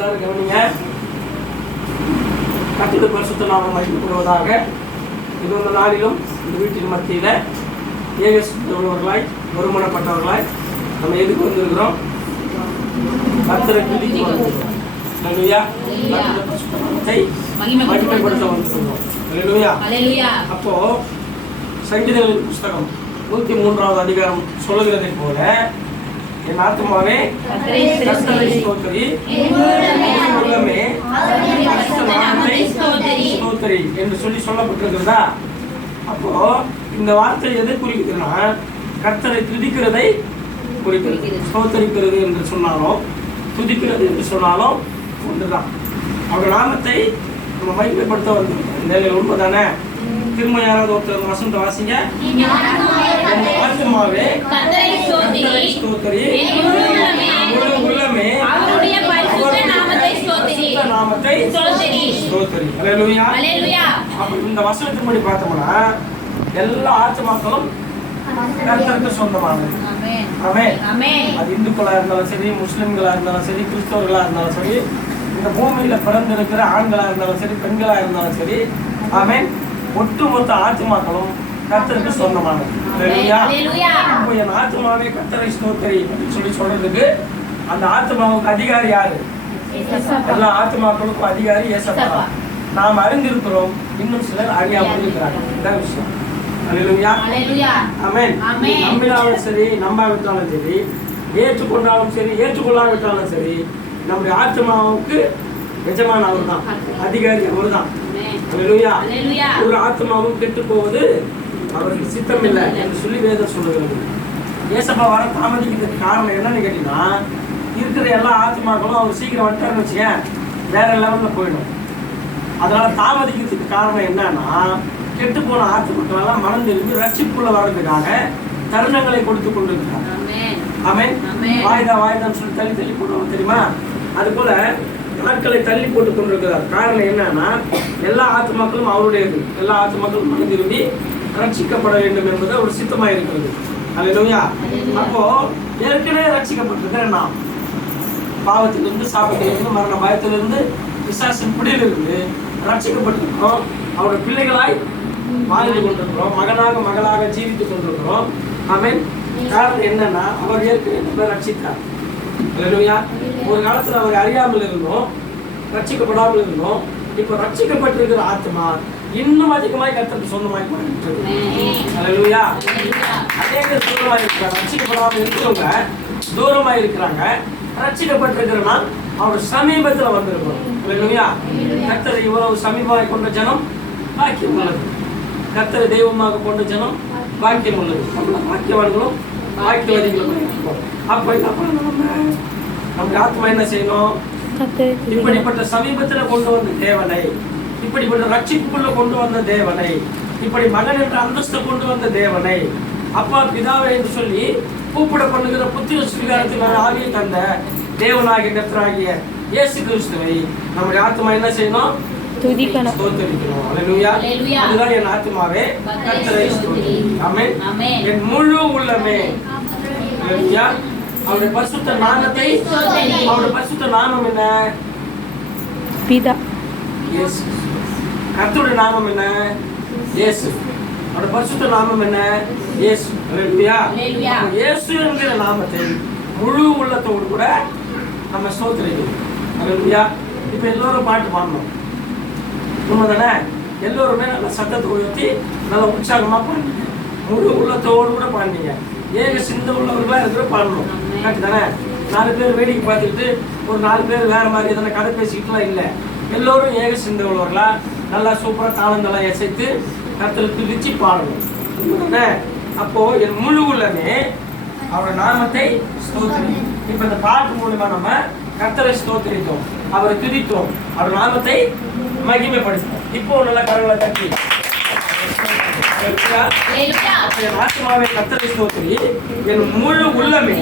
எல்லாரும் கவனிங்க. கத்திர பரிசுத்த நாமம் மதிக்கப்படுவதாக இது இந்த நாளிலும் இந்த வீட்டின் மத்தியில் ஏகஸ் உள்ளவர்களாய் ஒருமனப்பட்டவர்களாய் நம்ம எதுக்கு வந்திருக்கிறோம்? கத்தரை துதிக்கு வந்திருக்கிறோம் மகிமைப்படுத்த வந்திருக்கிறோம். அப்போ சங்கீதங்களின் புஸ்தகம் நூத்தி மூன்றாவது அதிகாரம் சொல்லுகிறதை போல என் ஆத்மாவே கர்த்தரை ஸ்தோத்திரி. உள்ளமே அவருடைய ஸ்தோத்திரி. என்று சொல்லி சொல்லப்பட்டிருக்கிறதா? அப்போ இந்த வார்த்தை எதை குறிக்குதுன்னா கர்த்தரை துதிக்கிறதை குறிக்கிறது. ஸ்தோத்தரிக்கிறது என்று சொன்னாலும் துதிக்கிறது என்று சொன்னாலும் ஒன்றுதான். அவர் நாமத்தை நம்ம மகிமைப்படுத்த வந்திருக்கோம் இந்த நிலையில் உண்மைதானே? திரும்ப யாராவது ஒருத்தர் வசந்த வாசிங்க ஆத்துமாவே கர்த்தரை ஸ்தோத்திரி. உள்ளமே முழு உள்ளமே அவருடைய பரிசுத்த நாமத்தை ஸ்தோத்திரி. பரிசுத்த நாமத்தை ஸ்தோத்திரி. ஸ்தோத்திரி. அல்லேலூயா ஹalleluya. அப்ப இந்த வசனத்தின்படி பார்த்தோம்னா எல்லா ஆத்மாக்களும் கர்த்தருக்கு சொந்தமானது. ஆமென். ஆமென். அது இந்துக்களா இருந்தாலும் சரி முஸ்லிம்களா இருந்தாலும் சரி கிறிஸ்தவர்களா இருந்தாலும் சரி இந்த பூமியில பிறந்திருக்கிற ஆண்களா இருந்தாலும் சரி பெண்களா இருந்தாலும் சரி ஆமென். ஒட்டுமொத்த ஆத்மாக்களும் கர்த்தருக்கு சொந்தமானது. அப்போ என் ஆத்மாவே கர்த்தரை ஸ்தோத்திரி சொல்லி சொல்றதுக்கு அந்த ஆத்மாவுக்கு அதிகாரி யாரு? எல்லா ஆத்மாக்களுக்கும் அதிகாரி ஏசப்பா. நாம் அறிந்திருக்கிறோம். இன்னும் சிலர் அறியாமல் இருக்கிறாங்க இதான் விஷயம். நம்பினாலும் சரி நம்பாவிட்டாலும் சரி ஏற்றுக்கொண்டாலும் சரி ஏற்றுக்கொள்ளாவிட்டாலும் சரி நம்முடைய ஆத்மாவுக்கு எஜமான் அவர் தான் அதிகாரி அவர் தான் ஒரு ஆத்மாவும் கெட்டு போவது அவருக்கு சித்தம் இல்லை என்று சொல்லி வேதம் சொல்லுகிறது. ஏசப்பா வர தாமதிக்கிறதுக்கு காரணம் என்னன்னு கேட்டீங்கன்னா இருக்கிற எல்லா ஆத்மாக்களும் அவர் சீக்கிரம் வந்துட்டாருன்னு வச்சுக்கேன் வேற லெவலில் போயிடும். அதனால தாமதிக்கிறதுக்கு காரணம் என்னன்னா கெட்டு போன ஆத்மாக்கள் எல்லாம் மனம் திரும்பி ரட்சிப்புள்ள வர்றதுக்காக தருணங்களை கொடுத்து ஆமென். ஆமென். ஆமென். வாய்தா வாய்தான்னு சொல்லி தள்ளி தள்ளி போடுவோம் தெரியுமா? அது போல நாட்களை தள்ளி போட்டு கொண்டிருக்கிறார். காரணம் என்னன்னா எல்லா ஆத்மாக்களும் அவருடையது. எல்லா ஆத்மாக்களும் மனம் திரும்பி ரட்சிக்கப்பட வேண்டும் என்பது ஒரு சித்தமாக இருக்கிறது அல்லேலூயா. அப்போ ஏற்கனவே ரட்சிக்கப்பட்டிருக்கிற நாம் பாவத்திலிருந்து சாபத்திலிருந்து மரண பயத்திலிருந்து பிசாசின் பிடியிலிருந்து ரட்சிக்கப்பட்டிருக்கிறோம். அவருடைய பிள்ளைகளாய் வாழ்ந்து கொண்டிருக்கிறோம். மகனாக மகளாக ஜீவித்துக் கொண்டிருக்கிறோம். ஆமென். காரணம் என்னன்னா அவர் ஏற்கனவே நம்மை ரட்சித்தார். அல்லேலூயா. ஒரு காலத்துல அவர் அறியாமல் இருந்தோம் ரட்சிக்கப்படாமல் இருந்தோம் இப்போ ரட்சிக்கப்பட்டிருக்கிற ஆத்மா இன்னும் அதிகமாய் கர்த்தருக்கு சொந்தமாய் மாறிவிட்டது. அல்லேலூயா அநேக தூரமா இருக்கிறாங்க ரட்சிக்கப்படாம இருக்கிறவங்க தூரமா இருக்கிறாங்க. ரட்சிக்கப்பட்டிருக்கிறனா அவர் சமீபத்துல வந்திருக்கிறோம் இல்லையா கர்த்தரை இவ்வளவு சமீபமாய் கொண்ட ஜனம் பாக்கியம் உள்ளது. கர்த்தரை தெய்வமாக கொண்ட ஜனம் பாக்கியம் உள்ளது. நம்மள பாக்கியவான்களும் பாக்கியவதிகளும் இருக்கோம் அப்ப பண்ணணும் நம்ம? நம்ம ஆத்மா என்ன செய்யணும்? இப்படிப்பட்ட சமீபத்துல கொண்டு வந்த தேவனை இப்படிப்பட்ட ரட்சிப்புக்குள்ள கொண்டு வந்த தேவனை இப்படி மகன் என்ற அந்தஸ்தை கொண்டு வந்த தேவனை அப்பா பிதாவை என்று சொல்லி கூப்பிட பண்ணுகிற புத்திர ஸ்வீகாரத்தின் ஆவியை தந்த தேவனாகிய கர்த்தராகிய இயேசு கிறிஸ்துவை நம்முடைய ஆத்மா என்ன செய்யணும்? துதிக்கணும். அல்லேலூயா. அதுதான் என் ஆத்மாவே ஸ்தோத்திரி. ஆமென். என் முழு உள்ளமே. அல்லேலூயா அவருடைய பரிசுத்த நாமத்தை. அவருடைய பரிசுத்த நாமம் என்ன? பிதா. இயேசு. கர்த்தருடைய நாமம் என்ன? இயேசு. அவருடைய பரிசுத்த நாமம் என்ன? இயேசு. இயேசு என்கிற நாமத்தை முழு உள்ளத்தோடு கூட நம்ம ஸ்தோத்திரிக்கணும் அல்லேலூயா இப்போ எல்லோரும் பாட்டு பாடணும். உண்மைதானே? எல்லோருமே நல்ல சத்தத்தை உயர்த்தி நல்ல உற்சாகமா பாடுங்க. முழு உள்ளத்தோடு கூட பாடுனீங்க ஏக சிந்த உள்ளவர்களா இருக்கிற பாடணும். கரெக்ட் தானே? நாலு பேர் வேடிக்கை பார்த்துக்கிட்டு ஒரு நாலு பேர் வேற மாதிரி எதனா கதை பேசிக்கிட்டுலாம் இல்லை. எல்லோரும் ஏக சிந்த உள்ளவர்களா? நல்லா சூப்பராக தாளந்தெல்லாம் இசைத்து கருத்தில் துதிச்சு பாடணும். உண்மைதானே? அப்போ என் முழு உள்ளமே அவருடைய நாமத்தை ஸ்தோத்திரி இப்ப இந்த பாட்டு மூலமா நம்ம கர்த்தரை ஸ்தோத்திரித்தோம் அவரை துதித்தோம் அவர் நாமத்தை மகிமைப்படுத்தினோம் இப்போ நல்ல கரங்களை தட்டி. ஆத்மாவை கர்த்தரை ஸ்தோத்திரி. என் முழு உள்ளமே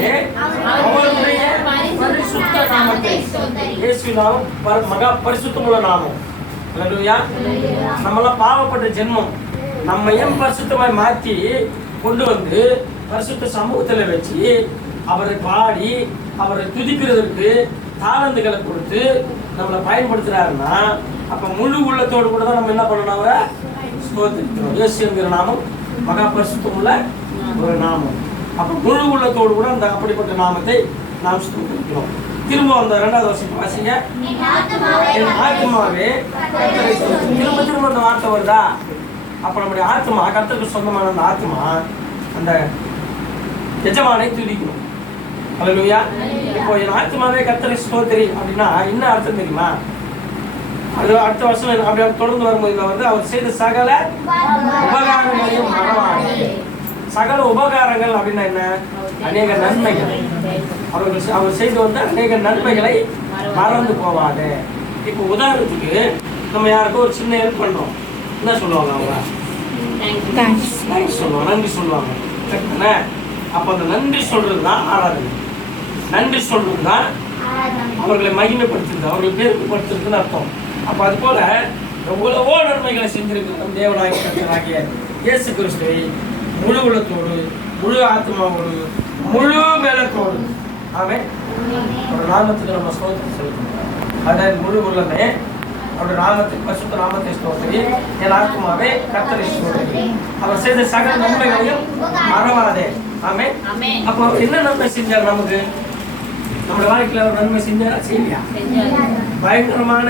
அவருடைய பரிசுத்த நாமத்தை இயேசு நாமம் மகா பரிசுத்தமுள்ள நாமம். ஹalleluya. நம்மெல்லாம் பாவப்பட்ட ஜென்மம் நம்ம ஏன் பரிசுத்தமாய் மாற்றி கொண்டு வந்து பரிசுத்த சமூகத்தில் வச்சு அவரை பாடி அவரை துதிக்கிறதற்கு தாளந்துகளை கொடுத்து நம்மளை பயன்படுத்துறாருன்னா அப்போ முழு உள்ளத்தோடு கூட தான் நம்ம என்ன பண்ணணும் அவரை? ஸ்தோத்திரிக்கிறோம் நாமம் மகா பரிசுத்தம் உள்ள ஒரு நாமம். அப்போ முழு உள்ளத்தோடு கூட அந்த அப்படிப்பட்ட நாமத்தை நாம் ஸ்தோத்திரிக்கிறோம். திரும்ப அந்த ரெண்டாவது வருஷம் வாசிங்க என் ஆத்மாவே திரும்ப திரும்ப அந்த வார்த்தை வருதா? அப்போ நம்முடைய ஆத்மா கருத்துக்கு சொந்தமான அந்த ஆத்மா அந்த எஜமானை துடிக்கணும் அலலுயா இப்போ என் ஆத்மாவே கத்தரை ஸ்தோத்திரி அப்படின்னா என்ன அர்த்தம் தெரியுமா? அது அடுத்த வருஷம் அப்படி தொடர்ந்து வரும்போது வந்து அவர் செய்த சகல உபகாரங்களையும் மறவாதே. சகல உபகாரங்கள் அப்படின்னா என்ன? அநேக நன்மைகள். அவர்கள் அவர் செய்து வந்த அநேக நன்மைகளை மறந்து போவாதே இப்போ உதாரணத்துக்கு நம்ம யாருக்கோ ஒரு சின்ன ஹெல்ப் பண்றோம். என்ன சொல்லுவாங்க அவங்க? தேங்க்ஸ் சொல்லுவாங்க. நன்றி சொல்லுவாங்க. கரெக்டானே அப்போ அந்த நன்றி சொல்றது தான் ஆராதனை. நன்றி சொல்றது தான் அவர்களை மகிமைப்படுத்துறது. அவர்களை பெருமைப்படுத்துறதுன்னு அர்த்தம். அப்போ அது போல எவ்வளவோ நன்மைகளை செஞ்சிருக்கு நம் தேவனாகிய கர்த்தராகிய இயேசு கிறிஸ்துவை முழு உள்ளத்தோடு முழு ஆத்மாவோடு முழு மேலத்தோடு. ஆமென். ஒரு நாமத்துக்கு நம்ம ஸ்தோத்திரம் செலுத்தணும் அதாவது முழு உள்ளமே அவருடைய நாமத்தை பரிசுத்த நாமத்தை ஸ்தோத்திரி. என் ஆத்மாவே கர்த்தரை ஸ்தோத்திரி. அவர் செய்த சகல நன்மைகளையும் மறவாதே. ஆமென். அப்போ என்ன நன்மை செஞ்சார் நமக்கு? நம்முடைய வாழ்க்கையில அவர் நன்மை செஞ்சாரா? செய்யலையா? பயங்கரமான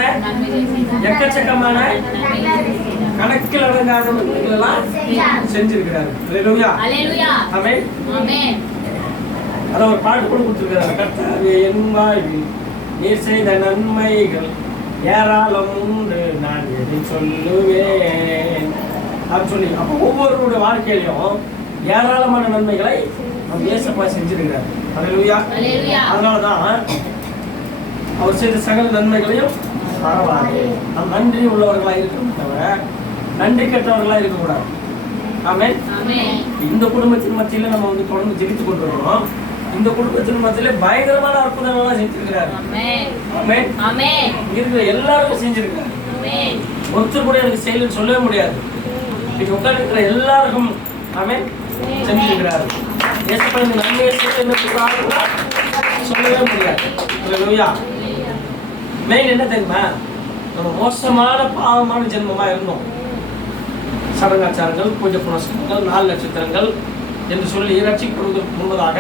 எக்கச்சக்கமான கணக்கில் அடங்காத எல்லாம் செஞ்சிருக்கிறாரு அல்லேலூயா. ஆமென். ஆமென். அத ஒரு பாட்டு கூட கொடுத்துருக்கிறார். கர்த்தாவே என் வாழ்வில் நீர் செய்த நன்மைகள் ஏராளம் உண்டு. நான் எதை சொல்லுவேன்? அப்படின்னு சொல்லி அப்போ ஒவ்வொருவருடைய வாழ்க்கையிலையும் ஏராளமான நன்மைகளை நம்ம இயேசப்பா செஞ்சிருக்கிறார். அல்லேலூயா. அதனால தான் அவர் செய்த சகல நன்மைகளையும் மறவாது நாம் நன்றி உள்ளவர்களாக இருக்கணும் தவிர நன்றி கெட்டவர்களாக இருக்கக்கூடாது. ஆமென்? இந்த குடும்பத்தின் மத்தியில நம்ம வந்து தொடர்ந்து ஜெபித்துக் கொண்டிருக்கிறோம். இந்த குடும்பத்தின் மத்தியில பயங்கரமான அற்புதங்கள்லாம் செஞ்சிருக்கிறாரு. இங்க இருக்கிற எல்லாருக்கும் செஞ்சிருக்காரு ஆமென். ஒருத்தர் கூட எனக்கு செய்யலன்னு சொல்லவே முடியாது. இன்னைக்கு உட்கார்ந்து இருக்கிற எல்லாருக்கும் ஆமென் செஞ்சிருக்கிறாரு. ஏசப்பா இந்த நன்மையை சொல்றாருன்னா சொல்லவே முடியாது. மெயின் என்ன தெரியுமா? நம்ம மோசமான பாவமான ஜென்மமா இருந்தோம். சடங்காச்சாரங்கள் பூஜை புனஸ்காரங்கள் நாலு நட்சத்திரங்கள் என்று சொல்லி ரட்சிக்கப்படுவதற்கு முன்பதாக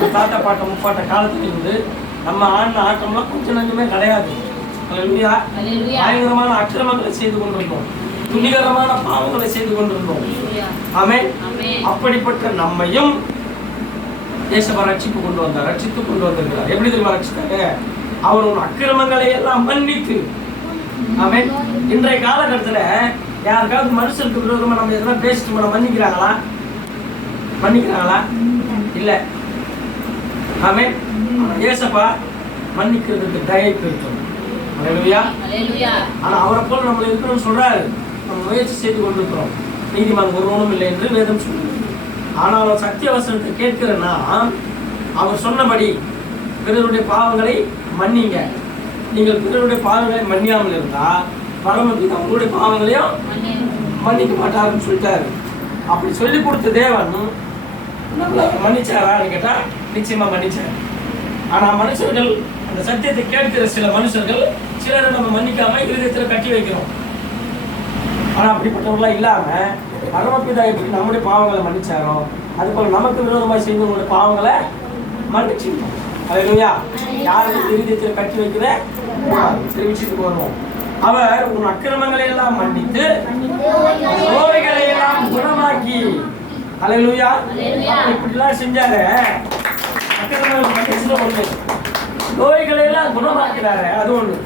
ஒரு தாத்தா பாட்ட முப்பாட்ட காலத்தில் இருந்து நம்ம ஆடின ஆட்டம்லாம் கொஞ்சம் நஞ்சமே கிடையாது. பயங்கரமான அக்கிரமங்களை செய்து கொண்டிருந்தோம். துணிகரமான பாவங்களை செய்து கொண்டிருந்தோம். ஆமென். அப்படிப்பட்ட நம்மையும் தேசபா ரட்சிப்பு கொண்டு வந்தார். ரட்சித்து கொண்டு வந்திருக்கிறார். எப்படி தெரியுமா ரட்சித்தாரு அவர் உன் அக்கிரமங்களை எல்லாம் மன்னித்து. ஆமென். இன்றைய காலகட்டத்துல யாருக்காவது மனுஷனுக்கு விரோதமா நம்ம எதனா பேசிட்டு நம்ம மன்னிக்கிறாங்களா? மன்னிக்கிறாங்களா? இல்ல. ஆமென். ஏசப்பா மன்னிக்கிறதுக்கு தயை பெருத்தம். அல்லேலூயா அல்லேலூயா ஆனா அவரை போல நம்ம இருக்கணும்னு சொல்றாரு. நம்ம முயற்சி செய்து கொண்டிருக்கிறோம். நீதிமான் ஒருவனும் இல்லை என்று வேதம் சொல்லுது. ஆனாலும் சத்திய வசனத்தை கேட்கிறேன்னா அவர் சொன்னபடி பிறருடைய பாவங்களை மன்னிங்க. நீங்கள் பிறருடைய பாவங்களை மன்னியாமல் இருந்தா பரமபிதா உங்களுடைய பாவங்களையும் மன்னிக்க மாட்டாருன்னு சொல்லிட்டாரு. அப்படி சொல்லி கொடுத்த தேவன் நல்லா மன்னிச்சாரான்னு கேட்டால் நிச்சயமா மன்னிச்சார். ஆனால் மனுஷர்கள் அந்த சத்தியத்தை கேட்கிற சில மனுஷர்கள் சிலரை நம்ம மன்னிக்காம இருதயத்தில் கட்டி வைக்கிறோம். ஆனால் அப்படிப்பட்டவர்களாக இல்லாம பரமபிதா எப்படி நம்முடைய பாவங்களை மன்னிச்சாரோ அதுபோல் நமக்கு விரோதமாக செய்தவங்களுடைய பாவங்களை மன்னிச்சிருக்கோம். அல்லேலூயா யாருக்கு இருதயத்தில் கட்டி வைக்கிற தெரிவிச்சுட்டு போகிறோம் அவர் உன் அக்கிரமங்களை எல்லாம் மன்னித்து நோய்களை எல்லாம் குணமாக்கி. அப்ப இப்படிலாம் செஞ்சாரு. அக்கிரமங்கள் மன்னிச்சுல ஒண்ணு. நோய்களை எல்லாம் குணமாக்கிறாரு அது ஒண்ணு.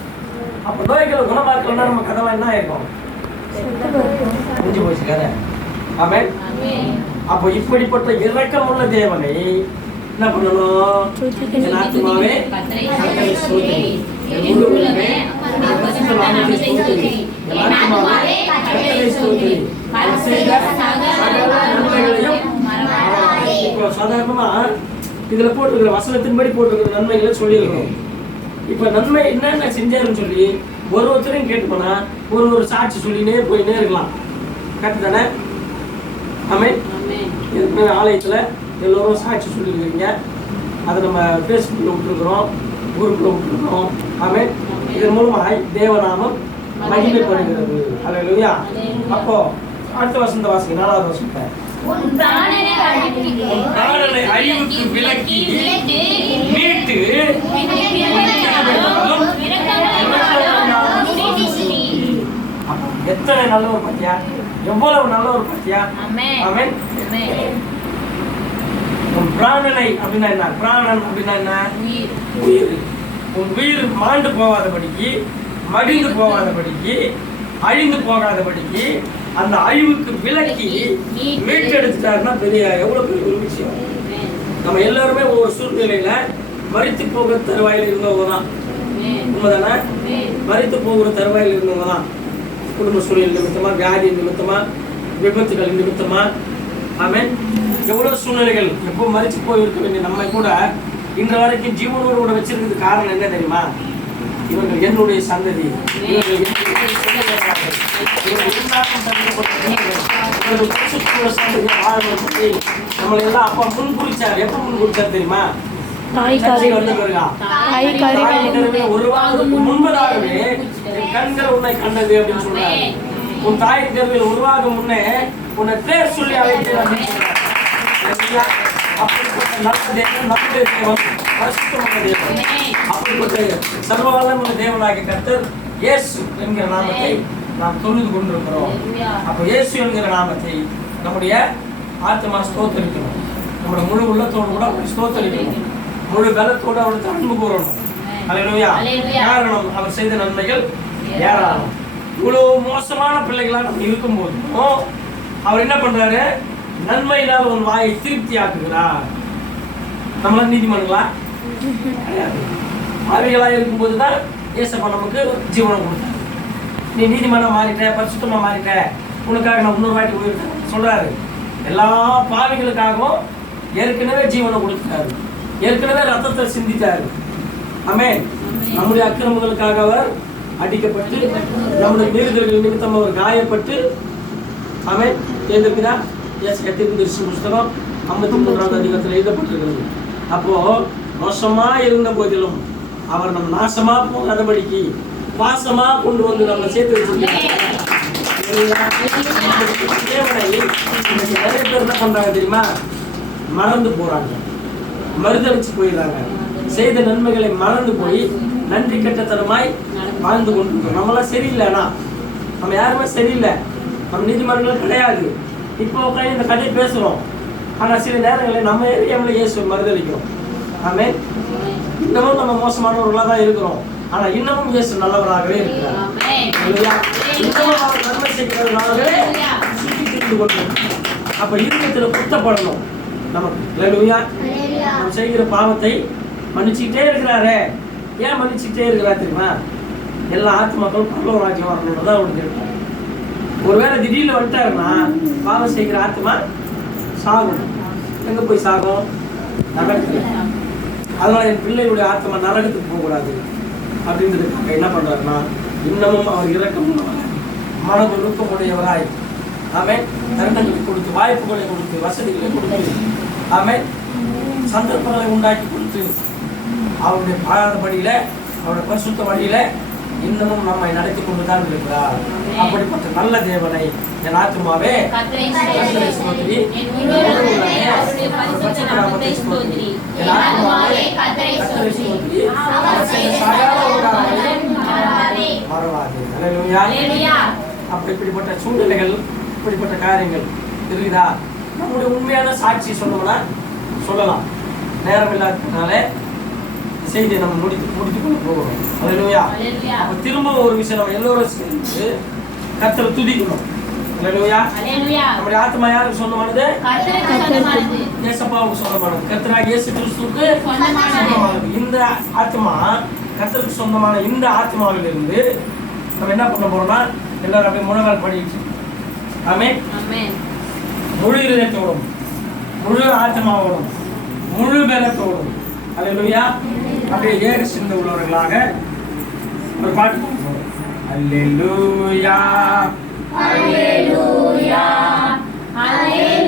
அப்ப நோய்களை குணமாக்கலன்னா நம்ம கதவா என்ன ஆயிருக்கும் முடிஞ்சு போச்சு கதை. ஆமென் ஆமென் அப்போ இப்படிப்பட்ட இரக்கமுள்ள தேவனை என்ன பண்ணணும்? சாதாரணமா இதுல போட்டிருக்கிற வசனத்தின்படி போட்டிருக்கிற நன்மைகளை சொல்லியிருக்கிறோம். இப்ப நன்மை என்னென்ன செஞ்சாருன்னு சொல்லி ஒரு ஒருத்தரையும் கேட்டு போனா ஒரு ஒரு சாட்சி சொல்லினே போயினே இருக்கலாம். கரெக்ட் தானே? ஆமென் ஏற்கனவே ஆலயத்தில் எல்லோரும் சாட்சி சொல்லியிருக்கீங்க. அதை நம்ம ஃபேஸ்புக்கில் விட்டுருக்குறோம் ஊருக்குள்ள விட்டுருக்கோம் ஆமென் இதன் மூலமாய் தேவநாமம் மகிமைப்படுகிறது. அல்லேலூயா அப்போ அடுத்த வசந்த வாசிக்க நாலாவது வசனத்தை. உன் பிராணனை அழிவுக்கு விலக்கி மீட்டு எத்தனை நல்லவர் பாத்தியா எவ்வளவு நல்லவர் பாத்தியா ஆமென் உன் பிராணனை அப்படின்னா என்ன? பிராணன் அப்படின்னா என்ன? உயிர். உன் உயிர் மாண்டு போகாதபடிக்கு மடிந்து போகாதபடிக்கு அழிந்து போகாதபடிக்கு அந்த அழிவுக்கு விலக்கி மீட்டெடுத்துட்டாருன்னா பெரிய எவ்வளோ பெரிய ஒரு விஷயம். நம்ம எல்லாருமே ஒவ்வொரு சூழ்நிலையில மறித்து போகிற தருவாயில் இருந்தவங்க தான். உண்மைதானே? மறித்து போகிற தருவாயில் இருந்தவங்க தான். குடும்ப சூழல் நிமித்தமா வியாதி நிமித்தமா விபத்துகள் நிமித்தமா. ஆமென். எவ்வளோ சூழ்நிலைகள் எப்போ மறித்து போயிருக்க வேண்டிய நம்ம கூட இன்று வரைக்கும் ஜீவனோடு கூட வச்சிருக்கிறது காரணம் என்ன தெரியுமா? இவர்கள் என்னுடைய சந்ததி. நம்மளை எல்லாம் அப்பா முன் குறிச்சார் எப்ப முன் குறிச்சார் தெரியுமா முன்பதாகவே கண்கள் உன்னை கண்டது அப்படின்னு சொல்றாரு. உன் தாய் கருவில் உருவாகும் முன்னே உன்னை பேர் சொல்லி சரிங்களா? அப்படிப்பட்ட நல்ல தேவன் நம்முடைய தேவன் பரிசுத்தமுள்ள தேவன் அப்படிப்பட்ட தேவனாகிய கர்த்தர் இயேசு என்கிற நாமத்தை நாம் தொழுது கொண்டிருக்கிறோம் அப்போ இயேசு என்கிற நாமத்தை நம்முடைய ஆத்மா ஸ்தோத்தரிக்கணும் நம்முடைய முழு உள்ளத்தோடு கூட அவரை ஸ்தோத்தரிக்கணும் முழு பலத்தோடு அவருக்கு அன்பு கூறணும் அல்லேலூயா காரணம் அவர் செய்த நன்மைகள் ஏராளம் இவ்வளவு மோசமான பிள்ளைகளா நம்ம இருக்கும்போதும் அவர் என்ன பண்றாரு நன்மையினால் உன் வாயை திருப்தி ஆக்குகிறார். நம்மளாம் நீதிமன்றங்களா? பாவிகளா இருக்கும்போது தான் ஏசப்பா நமக்கு ஜீவனம் கொடுத்தாரு. நீ நீதிமன்றமா மாறிட்ட பரிசுத்தமா மாறிட்ட உனக்காக நான் இன்னொரு வாட்டி போயிருக்கேன் சொல்றாரு. எல்லா பாவிகளுக்காகவும் ஏற்கனவே ஜீவனை கொடுத்துட்டாரு. ஏற்கனவே ரத்தத்தை சிந்தித்தாரு. ஆமென். நம்முடைய அக்கிரமங்களுக்காக அவர் அடிக்கப்பட்டு நம்முடைய மீறுதல்கள் நிமித்தம் அவர் காயப்பட்டு ஆமென். எழுதிருக்குதா எஸ் எத்திருந்த புஸ்தகம் ஐம்பத்தி மூன்றாவது அதிகாரத்தில் எழுதப்பட்டிருக்கிறது. அப்போ மோசமா இருந்த போதிலும் அவர் நம்ம நாசமா போகாதபடிக்கு பாசமா கொண்டு வந்து நம்ம சேர்த்து தேவனை நிறைய பேர் என்ன பண்றாங்க தெரியுமா? மறந்து போறாங்க. மறுதளிச்சு போயிடுறாங்க. செய்த நன்மைகளை மறந்து போய் நன்றி கெட்டத்தனமாய் வாழ்ந்து கொண்டிருக்கோம் நம்மளாம் சரியில்லை ஆனா நம்ம யாருமே சரியில்லை. நம்ம நீதிமன்றங்கள் கிடையாது. இப்போ உட்காந்து இந்த கதையை பேசுறோம். ஆனா சில நேரங்களில் நம்ம ஏரியாவில் இயேசு மறுதளிக்கிறோம்? ஆமே இன்னமும் நம்ம மோசமானவர்களாக தான் இருக்கிறோம். ஆனா இன்னமும் இயேசு நல்லவராகவே இருக்கிறார். இன்னமும் அவர் நன்மை செய்கிறவர்களாகவே சுற்றி திரிந்து கொண்டிருக்கிறோம். அப்ப இருதயத்துல குத்தப்படணும். நமக்கு. அல்லேலூயா. நாம் செய்கிற பாவத்தை மன்னிச்சுக்கிட்டே இருக்கிறாரே. ஏன் மன்னிச்சுக்கிட்டே இருக்கிறார் தெரியுமா? எல்லா ஆத்மாக்களும் பரலோக ராஜ்யம் வரணும்னு தான் அவருக்கு இருக்கும் ஒருவேளை திடீர்னு வந்துட்டாருன்னா பாவம் செய்கிற ஆத்மா சாகும். எங்க போய் சாகும்? நரகத்துல. அதனால என் பிள்ளைகளுடைய ஆத்மா நரகத்துக்கு போகக்கூடாது. அப்படின்றதுக்காக என்ன பண்றாருன்னா இன்னமும் அவர் இரக்கம் மனது நுட்பமுடையவராய். ஆமே தருணங்களை கொடுத்து வாய்ப்புகளை கொடுத்து வசதிகளை கொடுத்து. ஆமே சந்தர்ப்பங்களை உண்டாக்கி கொடுத்து. அவருடைய பாராத படியில அவருடைய பரிசுத்த வழியில இன்னமும் நம்மை நடத்தி கொண்டு தான் இருக்கிறார் அப்படிப்பட்ட நல்ல தேவனை என் ஆத்மாவே கர்த்தரை ஸ்தோத்திரி. என் ஆத்மாவே கர்த்தரை ஸ்தோத்திரி. அவர் செய்த சகல உபகாரங்களையும் மறவாதே. அல்லேலூயா. அப்ப இப்படிப்பட்ட சூழ்நிலைகள் இப்படிப்பட்ட காரியங்கள் இருக்குதா நம்முடைய உண்மையான சாட்சி சொல்லணும்னா சொல்லலாம். நேரம் இல்லாததுனால செய்தியை நம்ம முடித்து முடித்து கொண்டு போகிறோம் அல்லேலூயா. அப்ப திரும்ப ஒரு விஷயம் நம்ம எல்லோரும் சேர்ந்து கர்த்தரை துதிக்கணும். அல்லேலூயா. நம்முடைய ஆத்மா யாருக்கு சொந்தமானது? ஏசப்பாவுக்கு சொந்தமானது. கர்த்தராக இயேசு சொந்தமானது. இந்த ஆத்மா கர்த்தருக்கு சொந்தமான இந்த ஆத்மாவிலிருந்து நம்ம என்ன பண்ண போறோம்னா எல்லாரும் அப்படியே முழங்கால் படிச்சு ஆமே முழு இதயத்தோடும் முழு ஆத்மாவோடும் முழு பலத்தோடும் அல்லேலூயா. அப்படியே ஏக சிந்து உள்ளவர்களாக ஒரு பாட்டு அல்லேலூயா அல்லேலூயா. அல்லேலூயா.